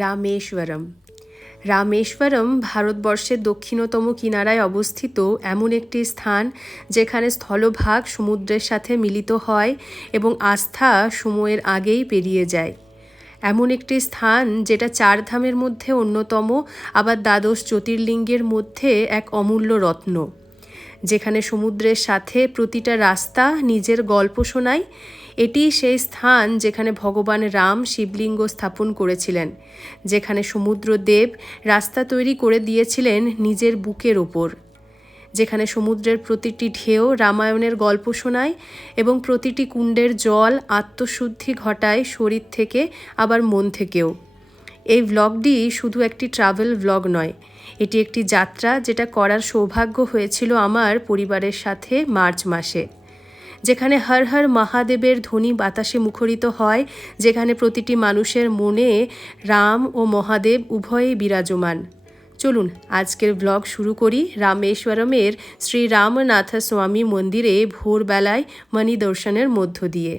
রামেশ্বরম। রামেশ্বরম ভারতবর্ষের দক্ষিণতম কিনারায় অবস্থিত এমন একটি স্থান যেখানে স্থলভাগ সমুদ্রের সাথে মিলিত হয় এবং আস্থা সময়ের আগেই পেরিয়ে যায়। এমন একটি স্থান যেটা চারধামের মধ্যে অন্যতম, আবার দ্বাদশ জ্যোতির্লিঙ্গের মধ্যে এক অমূল্য রত্ন। যেখানে সমুদ্রের সাথে প্রতিটা রাস্তা নিজের গল্প শোনায়। এটি সেই স্থান যেখানে ভগবান রাম শিবলিঙ্গ স্থাপন করেছিলেন, যেখানে সমুদ্রদেব রাস্তা তৈরি করে দিয়েছিলেন নিজের বুকের ওপর, যেখানে সমুদ্রের প্রতিটি ঢেউ রামায়ণের গল্প শোনায় এবং প্রতিটি কুণ্ডের জল আত্মশুদ্ধি ঘটায় শরীর থেকে আবার মন থেকেও। এই ভ্লগটি শুধু একটি ট্রাভেল ভ্লগ নয়, এটি একটি যাত্রা যেটা করার সৌভাগ্য হয়েছিল আমার পরিবারের সাথে মার্চ মাসে, যেখানে হর হর মহাদেবের ধ্বনি বাতাসে মুখরিত হয়, যেখানে প্রতিটি মানুষের মনে রাম ও মহাদেব উভয়ই বিরাজমান। চলুন আজকের ব্লগ শুরু করি রামেশ্বরমের শ্রী রামনাথ স্বামী মন্দিরে ভোরবেলায় মণি দর্শনের মধ্য দিয়ে।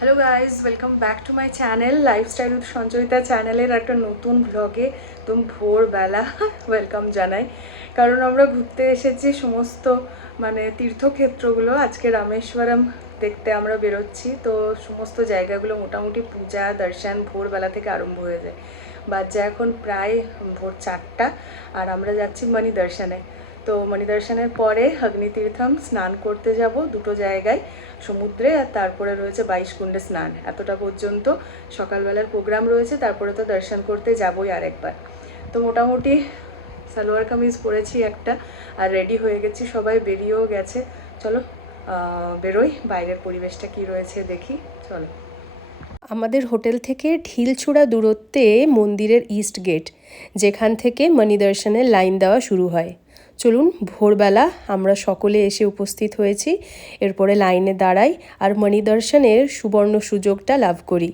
Hello guys, welcome back to my channel lifestyle with Sanchayita চ্যানেলের একটা নতুন ব্লগে তুমি ভোরবেলা ওয়েলকাম জানাই। কারণ আমরা ঘুরতে এসেছি সমস্ত তীর্থক্ষেত্রগুলো। আজকে রামেশ্বরম দেখতে আমরা বেরোচ্ছি, তো সমস্ত জায়গাগুলো মোটামুটি পূজা দর্শন ভোরবেলা থেকে আরম্ভ হয়ে যায়। বাজে এখন প্রায় ভোর 4টা আর আমরা যাচ্ছি মণি দর্শনে। তো মণি দর্শনের পরে অগ্নিতীর্থম স্নান করতে যাব দুটো জায়গায়, সমুদ্রে আর তারপরে রয়েছে 22 কুণ্ডে স্নান। এতটা পর্যন্ত সকালবেলার প্রোগ্রাম রয়েছে, তারপরে তো দর্শন করতে যাবই আরেকবার। তো মোটামুটি সালোয়ার কামিজ পরেছি একটা আর রেডি হয়ে গেছি, সবাই বেরিয়েও গেছে। চলো বেরোই, বাইরের পরিবেশটা কি রয়েছে দেখি। চলো। আমাদের হোটেল থেকে ঢিলছুড়া দূরত্বে মন্দিরের ইস্ট গেট, যেখান থেকে মণি দর্শনের লাইন দেওয়া শুরু হয়। চলুন, ভোরবেলা আমরা সকলে এসে উপস্থিত হয়েছি, এরপরে লাইনে দাঁড়াই আর মণি দর্শনের সুবর্ণ সুযোগটা লাভ করি।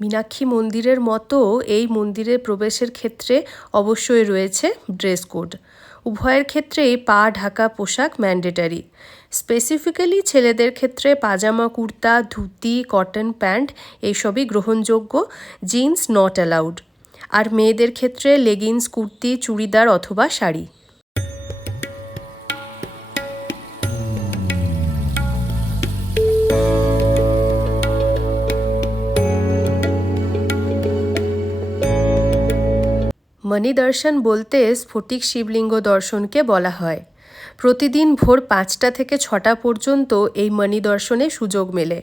মীনাক্ষী মন্দিরের মতো এই মন্দিরের প্রবেশের ক্ষেত্রে অবশ্যই রয়েছে ড্রেস কোড। উভয়ের ক্ষেত্রেই পা ঢাকা পোশাক ম্যান্ডেটারি। স্পেসিফিক্যালি ছেলেদের ক্ষেত্রে পাজামা কুর্তা, ধুতি, কটন প্যান্ট এইসবই গ্রহণযোগ্য, জিন্স নট অ্যালাউড। আর মেয়েদের ক্ষেত্রে লেগিংস, কুর্তি, চুড়িদার অথবা শাড়ি। মণি দর্শন বলতে স্ফটিক শিবলিঙ্গ দর্শনকে বলা হয়। প্রতিদিন ভোর 5টা থেকে 6টা পর্যন্ত এই মণি দর্শনে সুযোগ মেলে।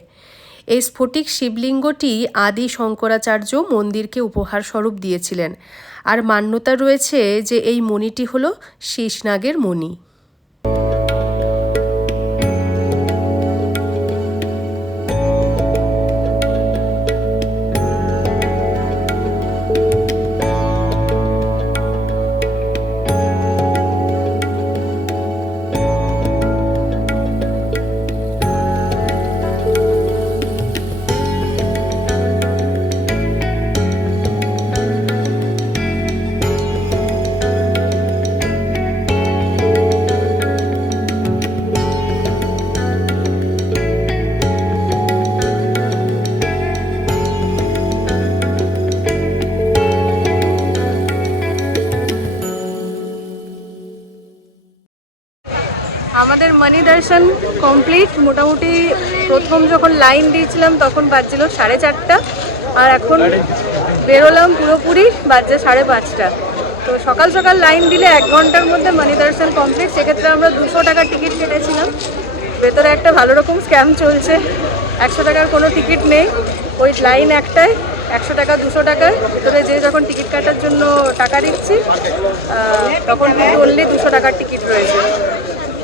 এই স্ফটিক শিবলিঙ্গটি আদি শঙ্করাচার্য মন্দিরকে উপহার স্বরূপ দিয়েছিলেন, আর মান্যতা রয়েছে যে এই মণিটি হল শেষনাগের মণি। আমাদের মণি দর্শন কমপ্লিট। মোটামুটি প্রথম যখন লাইন দিয়েছিলাম তখন বাজছিল 4:30, আর এখন বেরোলাম পুরোপুরি বাজছে 5:30। তো সকাল সকাল লাইন দিলে 1 ঘন্টার মধ্যে মণি দর্শন কমপ্লিট। সেক্ষেত্রে আমরা 200 টাকার টিকিট কেটেছিলাম। ভেতরে একটা ভালো রকম স্ক্যাম চলছে, 100 টাকার কোনো টিকিট নেই, ওই লাইন একটাই 100 টাকা 200 টাকার ভিতরে যে যখন টিকিট কাটার জন্য টাকা দিচ্ছি তখন কিন্তু অনলি 200 টাকার টিকিট রয়েছে।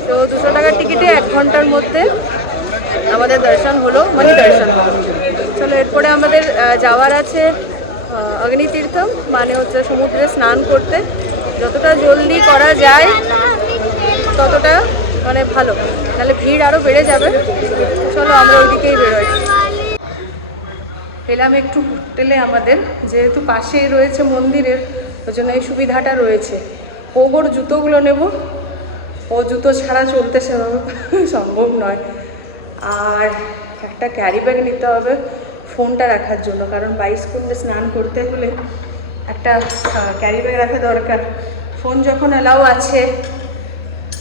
তো 200 টাকার টিকিটে 1 ঘন্টার মধ্যে আমাদের দর্শন হলো, মানে দর্শন হলো। চলো এরপরে আমাদের যাওয়ার আছে অগ্নিতীর্থম, মানে হচ্ছে সমুদ্রে স্নান করতে। যতটা জলদি করা যায় ততটা মানে ভালো, তাহলে ভিড় আরও বেড়ে যাবে। চলো আমরা ওইদিকেই বেরোই। এলাম একটু হোটেলে, আমাদের যেহেতু পাশেই রয়েছে মন্দিরের, ওই জন্য এই সুবিধাটা রয়েছে। ওর জুতোগুলো নেব, ও জুতো ছাড়া চলতে সেভাবে সম্ভব নয়। আর একটা ক্যারি ব্যাগ নিতে হবে ফোনটা রাখার জন্য, কারণ 22 কুণ্ডে স্নান করতে হলে একটা ক্যারি ব্যাগ রাখা দরকার। ফোন যখন অ্যালাউ আছে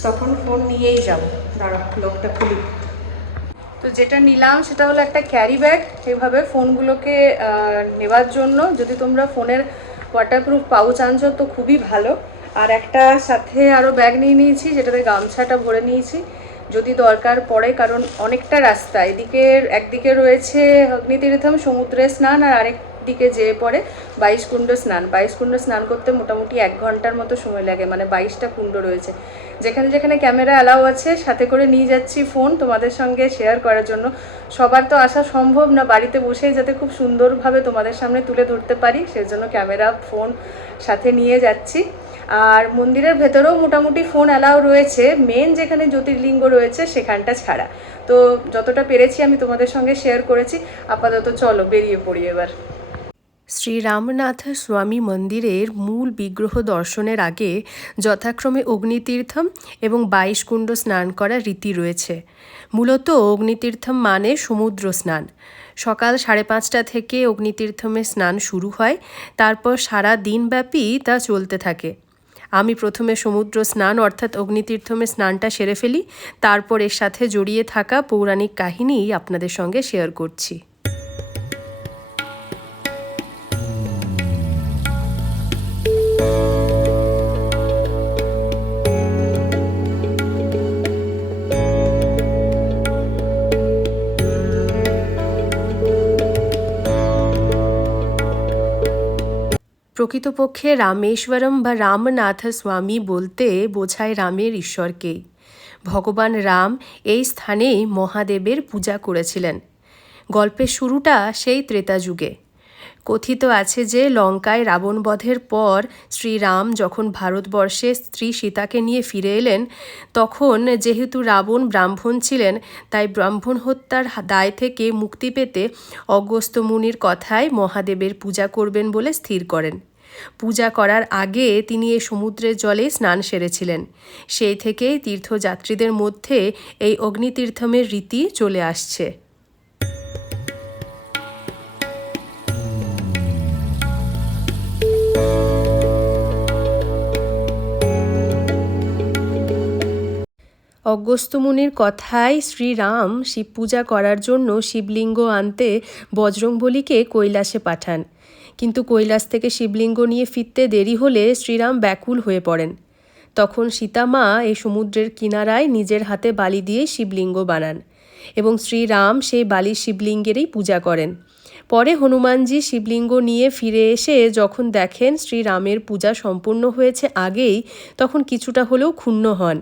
তখন ফোন নিয়েই যাব। দাঁড়া লকটা খুলি। তো যেটা নিলাম সেটা হলো একটা ক্যারি ব্যাগ, এইভাবে ফোনগুলোকে নেওয়ার জন্য। যদি তোমরা ফোনের ওয়াটারপ্রুফ পাউচ আনছো তো খুবই ভালো। আর একটা সাথে আরও ব্যাগ নিয়ে নিয়েছি, যেটাতে গামছাটা ভরে নিয়েছি যদি দরকার পড়ে, কারণ অনেকটা রাস্তা। একদিকে রয়েছে অগ্নিতীর্থম সমুদ্রে স্নান, আর আরেক দিকে যেয়ে পড়ে 22 কুণ্ড স্নান। 22 কুণ্ড স্নান করতে মোটামুটি 1 ঘন্টার মতো সময় লাগে, মানে 22টা কুণ্ড রয়েছে। যেখানে যেখানে ক্যামেরা অ্যালাউ আছে সাথে করে নিয়ে যাচ্ছি ফোন তোমাদের সঙ্গে শেয়ার করার জন্য। সবার তো আসা সম্ভব না, বাড়িতে বসেই যাতে খুব সুন্দরভাবে তোমাদের সামনে তুলে ধরতে পারি, সেজন্য ক্যামেরা ফোন সাথে নিয়ে যাচ্ছি। আর মন্দিরের ভেতরেও মোটামুটি ফোন অ্যালাউ রয়েছে, মেন যেখানে জ্যোতির্লিঙ্গ রয়েছে সেখানটা ছাড়া। তো যতটা পেরেছি আমি তোমাদের সঙ্গে শেয়ার করেছি। আপাতত চলো বেরিয়ে পড়ি এবার। শ্রী রামনাথ স্বামী মন্দিরের মূল বিগ্রহ দর্শনের আগে যথাক্রমে অগ্নিতীর্থম এবং 22 কুণ্ড স্নান করার রীতি রয়েছে। মূলত অগ্নিতীর্থম মানে সমুদ্র স্নান। সকাল 5:30 থেকে অগ্নিতীর্থমে স্নান শুরু হয়, তারপর সারা দিনব্যাপী তা চলতে থাকে। আমি প্রথমে সমুদ্র স্নান অর্থাৎ অগ্নিতীর্থমে স্নানটা সেরে ফেলি, তারপর এর সাথে জড়িয়ে থাকা পৌরাণিক কাহিনী আপনাদের সঙ্গে শেয়ার করছি। প্রকৃতপক্ষে রামেশ্বরম বা রামনাথ স্বামী বলতে বোঝায় রামের ঈশ্বরকেই। ভগবান রাম এই স্থানেই মহাদেবের পূজা করেছিলেন। গল্পের শুরুটা সেই ত্রেতা যুগে। কথিত আছে যে লঙ্কায় রাবণবধের পর শ্রীরাম যখন ভারতবর্ষে স্ত্রী সীতাকে নিয়ে ফিরে এলেন, তখন যেহেতু রাবণ ব্রাহ্মণ ছিলেন, তাই ব্রাহ্মণ হত্যার দায় থেকে মুক্তি পেতে অগস্ত্য মুনির কথায় মহাদেবের পূজা করবেন বলে স্থির করেন। পূজা করার আগে তিনি এই সমুদ্রের জলে স্নান সেরেছিলেন। সেই থেকেই তীর্থযাত্রীদের মধ্যে এই অগ্নিতীর্থমের রীতি চলে আসছে। অগস্ত্য মুনির কথায় শ্রীরাম শিব পূজা করার জন্য শিবলিঙ্গ আনতে বজরংবলীকে কৈলাসে পাঠান। কিন্তু কৈলাস থেকে শিবলিঙ্গ নিয়ে ফিরতে দেরি হলে শ্রীরাম ব্যাকুল হয়ে পড়েন। তখন সীতামা এই সমুদ্রের কিনারায় নিজের হাতে বালি দিয়ে শিবলিঙ্গ বানান এবং শ্রীরাম সেই বালির শিবলিঙ্গেরই পূজা করেন। পরে হনুমানজি শিবলিঙ্গ নিয়ে ফিরে এসে যখন দেখেন শ্রীরামের পূজা সম্পূর্ণ হয়েছে আগেই, তখন কিছুটা হলেও ক্ষুণ্ণ হন।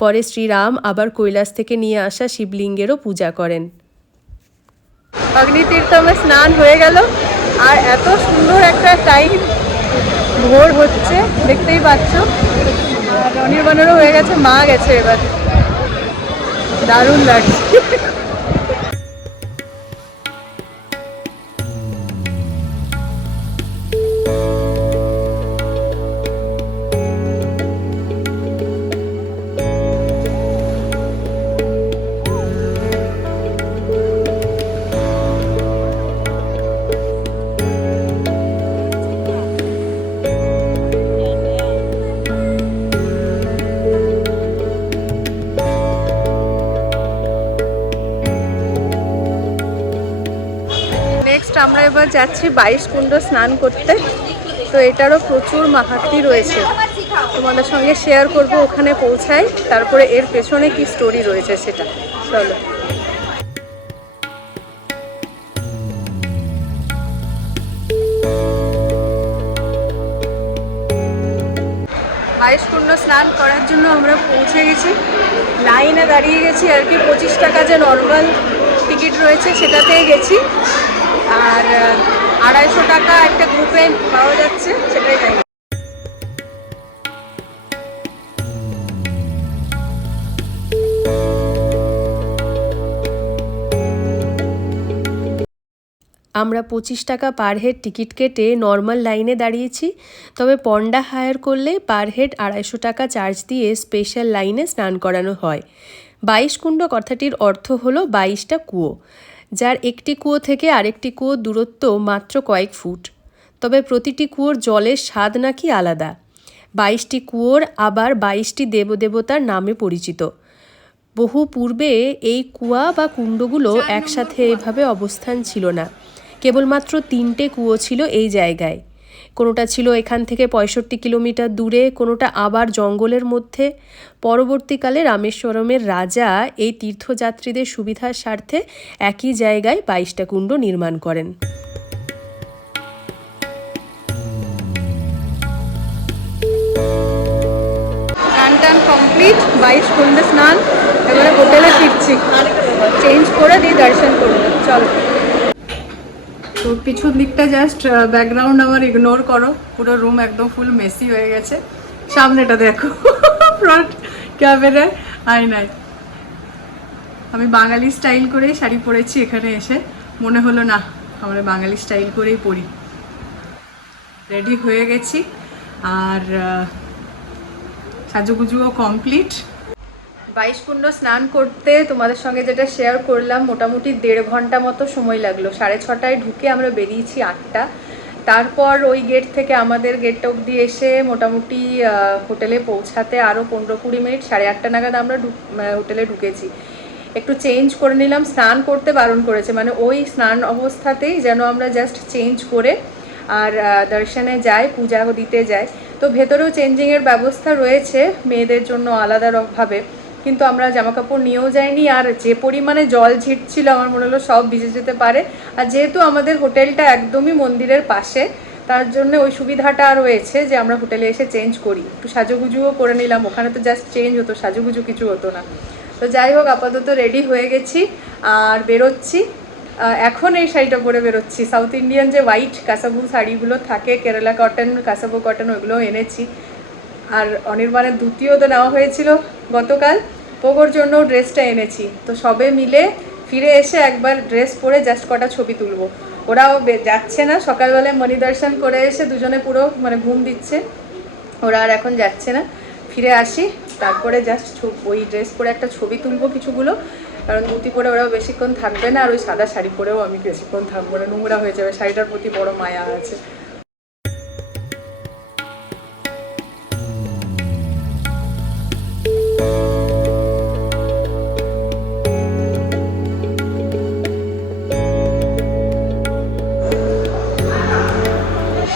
পরে শ্রীরাম আবার কৈলাস থেকে নিয়ে আসা শিবলিঙ্গেরও পূজা করেন। অগ্নিতীর্থমে স্নান হয়ে গেল, আর এত সুন্দর একটা টাইম, ভোর হচ্ছে দেখতেই পাচ্ছ। আর অনির্বাণেরও হয়ে গেছে, মা গেছে এবার, দারুণ লাগছে। আমরা এবার যাচ্ছি 22 কুণ্ড স্নান করতে। তো এটারও প্রচুর মাহাত্ম্য রয়েছে, তোমাদের সঙ্গে শেয়ার করব ওখানে পৌঁছাই, তারপরে এর পেছনে কি স্টোরি রয়েছে সেটা। চলো। বাইশকুণ্ড স্নান করার জন্য আমরা পৌঁছে গেছি, লাইনে দাঁড়িয়ে গেছি আর কি। 25 টাকা যে নর্মাল টিকিট রয়েছে সেটাতেই গেছি, আর 250 টাকা একটা গ্রুপে পাওয়া যাচ্ছে, সেটাই তাই। আমরা 25 টাকা পার হেড টিকিট কেটে নর্মাল লাইনে দাঁড়িয়েছি, তবে পন্ডা হায়ার করলে পার হেড 250 টাকা চার্জ দিয়ে স্পেশাল লাইনে স্নান করানো হয়। 22 কুণ্ড কথাটির অর্থ হলো 22টা কুয়ো, যার একটি কুয়ো থেকে আরেকটি কুয়োর দূরত্ব মাত্র কয়েক ফুট। তবে প্রতিটি কুয়োর জলের স্বাদ নাকি আলাদা। 22টি কুয়োর আবার 22টি দেবদেবতার নামে পরিচিত। বহু পূর্বে এই কুয়া বা কুণ্ডগুলো একসাথে এভাবে অবস্থান ছিল না, কেবলমাত্র 3টে কুয়ো ছিল এই জায়গায়। কোনোটা ছিল এখান থেকে 65 কিলোমিটার দূরে, কোনোটা আবার জঙ্গলের মধ্যে। পরবর্তীকালে রামেশ্বরমের রাজা এই তীর্থযাত্রীদের সুবিধার স্বার্থে একই জায়গায় 22টা কুণ্ড নির্মাণ করেন। স্নান কমপ্লিট, 22 কুণ্ডে স্নান। এবারে হোটেলে ফিরছি, চেঞ্জ করে দিয়ে দর্শন করবো। চলো। তো পিছন দিকটা জাস্ট ব্যাকগ্রাউন্ড আমার ইগনোর করো, পুরো রুম একদম ফুল মেসি হয়ে গেছে। সামনেটা দেখো, ফ্রন্ট ক্যামেরায় আয়নায়। আমি বাঙালি স্টাইল করেই শাড়ি পরেছি, এখানে এসে মনে হলো না আমরা বাঙালি স্টাইল করেই পরি। রেডি হয়ে গেছি, আর সাজুগুজুও কমপ্লিট। 22 কুণ্ড স্নান করতে তোমাদের সঙ্গে যেটা শেয়ার করলাম, মোটামুটি 1.5 ঘন্টা মতো সময় লাগলো। 6:30টায় ঢুকে আমরা বেরিয়েছি 8টা। তারপর ওই গেট থেকে আমাদের গেট অবধি এসে মোটামুটি হোটেলে পৌঁছাতে আরও 15-20 মিনিট। 8:30 নাগাদ আমরা হোটেলে ঢুকেছি। একটু চেঞ্জ করে নিলাম, স্নান করতে বারণ করেছে, মানে ওই স্নান অবস্থাতেই যেন আমরা জাস্ট চেঞ্জ করে আর দর্শনে যাই, পূজা দিতে যাই। তো ভেতরেও চেঞ্জিংয়ের ব্যবস্থা রয়েছে মেয়েদের জন্য আলাদাভাবে, কিন্তু আমরা জামাকাপড় নিয়েও যাইনি। আর যে পরিমাণে জল ঝিটছিল আমার মনে হলো সব ভিজে যেতে পারে। আর যেহেতু আমাদের হোটেলটা একদমই মন্দিরের পাশে, তার জন্য ওই সুবিধাটা রয়েছে যে আমরা হোটেলে এসে চেঞ্জ করি। একটু সাজুগুজুও করে নিলাম, ওখানে তো জাস্ট চেঞ্জ হতো, সাজুগুজু কিছু হতো না। তো যাই হোক, আপাতত রেডি হয়ে গেছি আর বেরোচ্ছি। এখন এই শাড়িটা পরে বেরোচ্ছি। সাউথ ইন্ডিয়ান যে হোয়াইট কাসাবু শাড়িগুলো থাকে, কেরালা কটন, কাসাবু কটন, ওইগুলোও এনেছি। আর অনির্বাণের ধুতিও তো নেওয়া হয়েছিল গতকাল, পোগোর জন্য ড্রেসটা এনেছি। তো সবে মিলে ফিরে এসে একবার ড্রেস পরে জাস্ট কটা ছবি তুলবো। ওরাও যাচ্ছে না, সকালবেলায় মণি দর্শন করে এসে দুজনে পুরো মানে ঘুম দিচ্ছে, ওরা আর এখন যাচ্ছে না। ফিরে আসি, তারপরে জাস্ট ওই ড্রেস পরে একটা ছবি তুলবো কিছুগুলো, কারণ ধুতি পরে ওরাও বেশিক্ষণ থাকবে না, আর ওই সাদা শাড়ি পরেও আমি বেশিক্ষণ থাকবো না, নোংরা হয়ে যাবে। শাড়িটার প্রতি বড় মায়া আছে।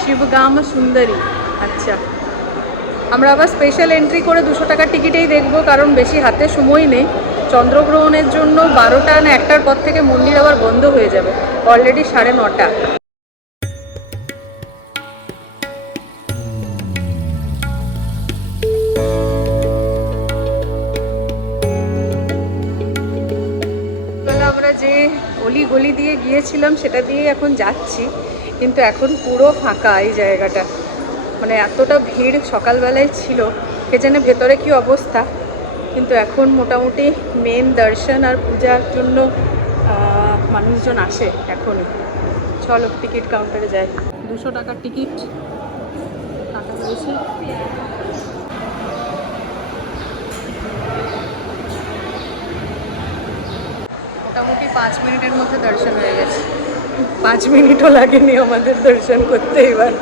শিবগাম সুন্দরী। আচ্ছা, আমরা আবার স্পেশাল এন্ট্রি করে 200 টাকার টিকিটেই দেখবো, কারণ বেশি হাতে সময় নেই। চন্দ্রগ্রহণের জন্য 12টা না 1টার পর থেকে মন্দির আবার বন্ধ হয়ে যাবে, অলরেডি 9:30। আমরা যে অলি গলি দিয়ে গিয়েছিলাম সেটা দিয়ে এখন যাচ্ছি, কিন্তু এখন পুরো ফাঁকা এই জায়গাটা। মানে এতটা ভিড় সকালবেলায় ছিল, কে জানে ভেতরে কি অবস্থা, কিন্তু এখন মোটামুটি মেন দর্শন আর পূজার জন্য মানুষজন আসে এখনই। চলো টিকিট কাউন্টারে যাই। 200 টাকার টিকিট টাকা হয়েছে। মোটামুটি 5 মিনিটের মধ্যে দর্শন হয়ে গেছে। 5 মিনিটও লাগেনি আমাদের দর্শন করতে। এবার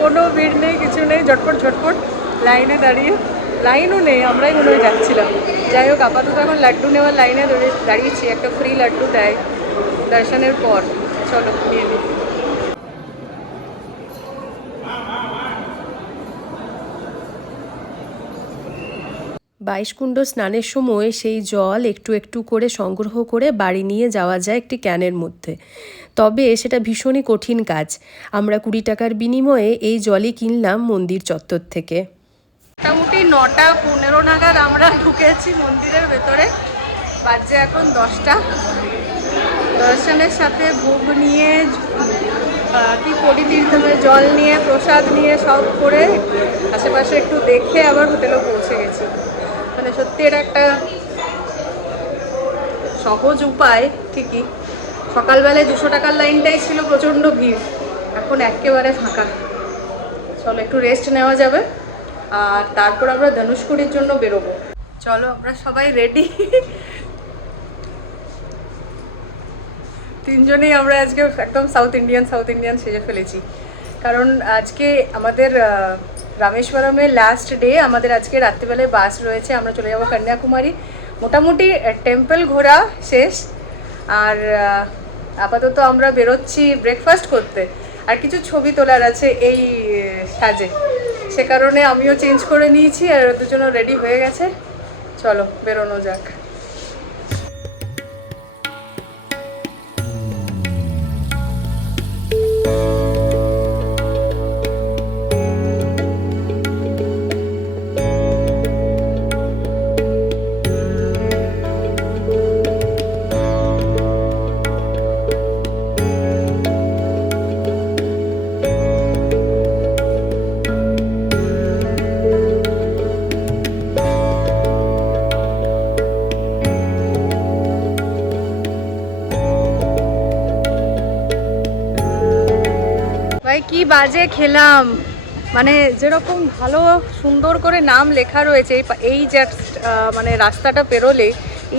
কোনো ভিড় নেই, কিছু নেই, ঝটপট ঝটপট লাইনে দাঁড়িয়ে, লাইনও নেই, আমরাই মনে হয় যাচ্ছিলাম। যাই হোক, আপাতত এখন লাড্ডু নেওয়ার লাইনে দাঁড়িয়েছি, একটা ফ্রি লাড্ডু দেয় দর্শনের পর। চলো নিয়ে নিই। বাইশকুণ্ড স্নানের সময় সেই জল একটু একটু করে সংগ্রহ করে বাড়ি নিয়ে যাওয়া যায় একটি ক্যানের মধ্যে। তবে সেটা ভীষণই কঠিন কাজ। আমরা 20 টাকার বিনিময়ে এই জলই কিনলাম মন্দির চত্বর থেকে। মোটামুটি 9:15 নাগাদ আমরা ঢুকেছি মন্দিরের ভেতরে, বাজে এখন 10টা। দর্শনের সাথে ভোগ নিয়ে কি পরিতীর্থমে জল নিয়ে প্রসাদ নিয়ে সব করে আশেপাশে একটু দেখে আবার হোটেলে পৌঁছে গেছি। মানে সত্যি এটা একটা সহজ উপায় ঠিকই। সকালবেলায় 200 টাকার লাইনটাই ছিল প্রচণ্ড ভিড়, এখন একেবারে ফাঁকা। চলো একটু রেস্ট নেওয়া যাবে, আর তারপর আমরা ধনুষকোটির জন্য বেরোবো। চলো আমরা সবাই রেডি, তিনজনেই আমরা আজকে একদম সাউথ ইন্ডিয়ান সেজে ফেলেছি। কারণ আজকে আমাদের রামেশ্বরমের লাস্ট ডে, আমাদের আজকে রাত্রিবেলায় বাস রয়েছে, আমরা চলে যাবো কন্যাকুমারী। মোটামুটি টেম্পল ঘোরা শেষ, আর আপাতত আমরা বেরোচ্ছি ব্রেকফাস্ট করতে, আর কিছু ছবি তোলার আছে এই সাজে, সে কারণে আমিও চেঞ্জ করে নিয়েছি আর দুজনও রেডি হয়ে গেছে। চলো বেরোনো যাক। কি বাজে খেলাম, মানে যেরকম ভালো সুন্দর করে নাম লেখা রয়েছে এই জাস্ট মানে রাস্তাটা পেরোলে,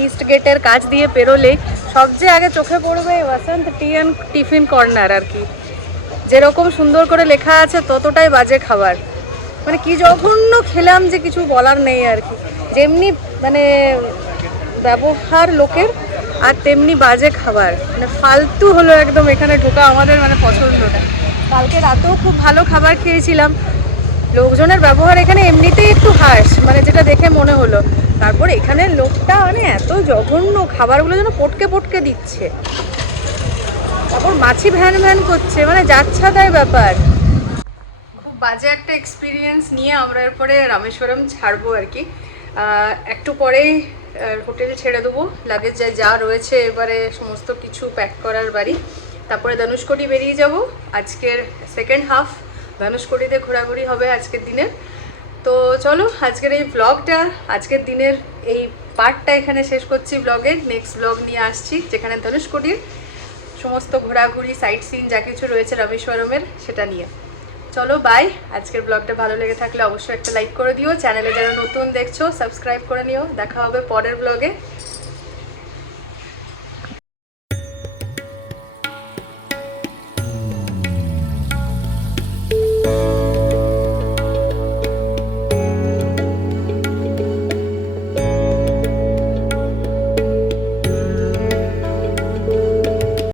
ইস্ট গেটের কাছ দিয়ে পেরোলে সবচেয়ে আগে চোখে পড়বে বসন্ত টি অ্যান্ড টিফিন কর্নার। আর কি যেরকম সুন্দর করে লেখা আছে ততটাই বাজে খাবার, মানে কি জঘন্য খেলাম যে কিছু বলার নেই আর কি। যেমনি মানে ব্যবহার লোকের, আর তেমনি বাজে খাবার, মানে ফালতু হলো একদম এখানে ঢোকা আমাদের মানে পছন্দটা। কালকে রাতেও খুব ভালো খাবার খেয়েছিলাম, লোকজনের ব্যবহার এখানে এমনিতেই একটু হার্শ, মানে যেটা দেখে মনে হলো। তারপর এখানের লোকটা মানে এত জঘন্য, খাবারগুলো যেন পটকে পটকে দিচ্ছে, তারপর মাছি ভ্যান ভ্যান করছে, মানে যাচ্ছাতাই ব্যাপার। খুব বাজে একটা এক্সপিরিয়েন্স নিয়ে আমরা এরপরে রামেশ্বরম ছাড়বো আর কি। একটু পরেই হোটেলে ছেড়ে দেবো, লাগেজ যা রয়েছে এবারে সমস্ত কিছু প্যাক করার বাড়ি। তারপরে ধনুষকোটি বেরিয়ে যাব। আজকের সেকেন্ড হাফ ধনুষকোটিতে ঘোরাঘুরি হবে আজকের দিনের। তো চলো আজকের এই ব্লগটা, আজকের দিনের এই পার্টটা এখানে শেষ করছি ব্লগের। নেক্সট ব্লগ নিয়ে আসছি, যেখানে ধনুষকোটির সমস্ত ঘোরাঘুরি সাইট সিন যা কিছু রয়েছে রামেশ্বরমের সেটা নিয়ে। চলো বাই। আজকের ব্লগটা ভালো লেগে থাকলে অবশ্যই একটা লাইক করে দিও, চ্যানেলে যারা নতুন দেখছো সাবস্ক্রাইব করে নিও। দেখা হবে পরের ব্লগে।